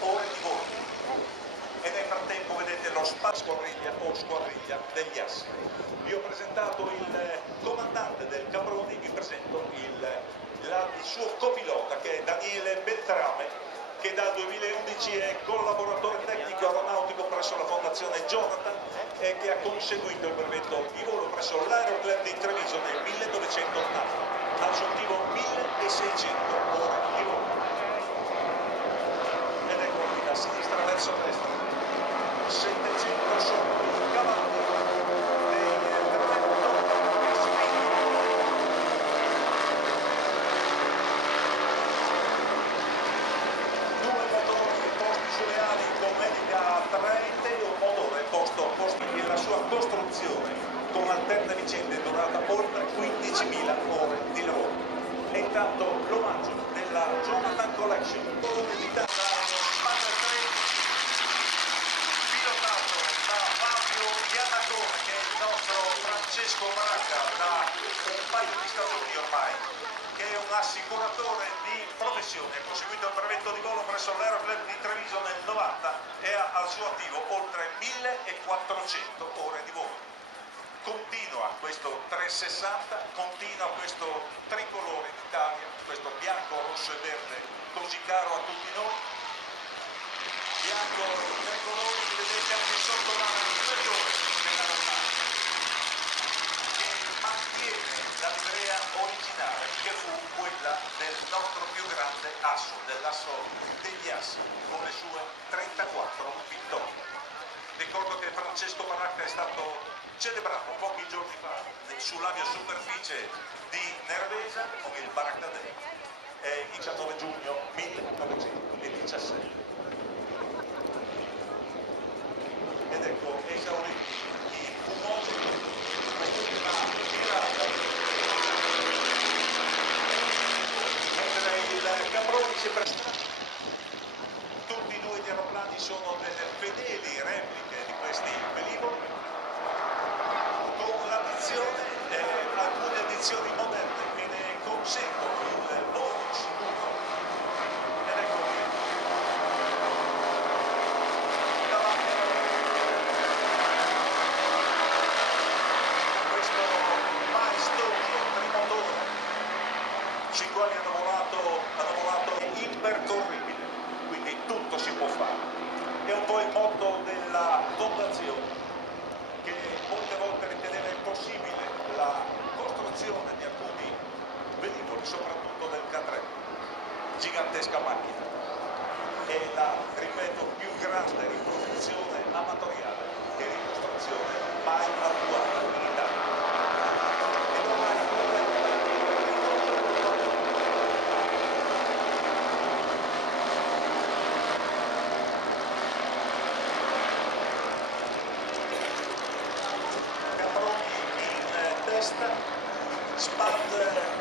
ore di volo. E nel frattempo vedete lo squadriglia o squadriglia degli assi. Vi ho presentato il comandante del Caproni, vi presento il suo copilota che è Daniele Beltrame, che dal 2011 è collaboratore tecnico aeronautico presso la Fondazione Jonathan e che ha conseguito il brevetto di volo presso l'Aeroclub di Treviso nel 1980. Al suo attivo 1600 ore di volo. Ed ecco qui da sinistra verso destra. 700 sono i cavalli dei 2 motori posti sulle ali con medica traente e un motore posto e la sua costruzione con alterne vicende è durata oltre 15.000 ore di lavoro. E intanto l'omaggio della Jonathan Collection, dedicata allo Spartan 3, pilotato da Fabio Iannacone, che è il nostro Francesco Baracca, da un paio di stagioni ormai, che è un assicuratore di professione, ha conseguito il brevetto di volo presso l'Aeroclub di Treviso nel 90 e ha al suo attivo oltre 1.400 ore di volo. Continua questo 360, continua questo tricolore d'Italia, questo bianco, rosso e verde così caro a tutti noi. Bianco, tricolore, li vedete anche sotto la maggiore della Romana, che mantiene la livrea originale che fu quella del nostro più grande asso, dell'asso degli assi, con le sue 34 vittorie. Ricordo che Francesco Baracca è stato celebrato pochi giorni fa sull'avia superficie di Nervesa con il Baracca Day, il 19 giugno 1917. Ed ecco esauriti i fumosi di quest'ultima tirata, mentre il Caproni si presta. Tutti e due gli aeroplani sono delle fedeli repliche di questi velivoli, alcune addizioni moderne che ne consentono il volo sicuro. Ed ecco qui questo maestoso trimotore sui quali hanno volato impercorribile, quindi tutto si può fare. È un po' il motto della fondazione, che molte volte riteneva impossibile la costruzione di alcuni velivoli, soprattutto del K3, gigantesca macchina. È la, ripeto, più grande riproduzione amatoriale e ricostruzione mai attuata in Italia. E ormai Caproni in testa, SPAD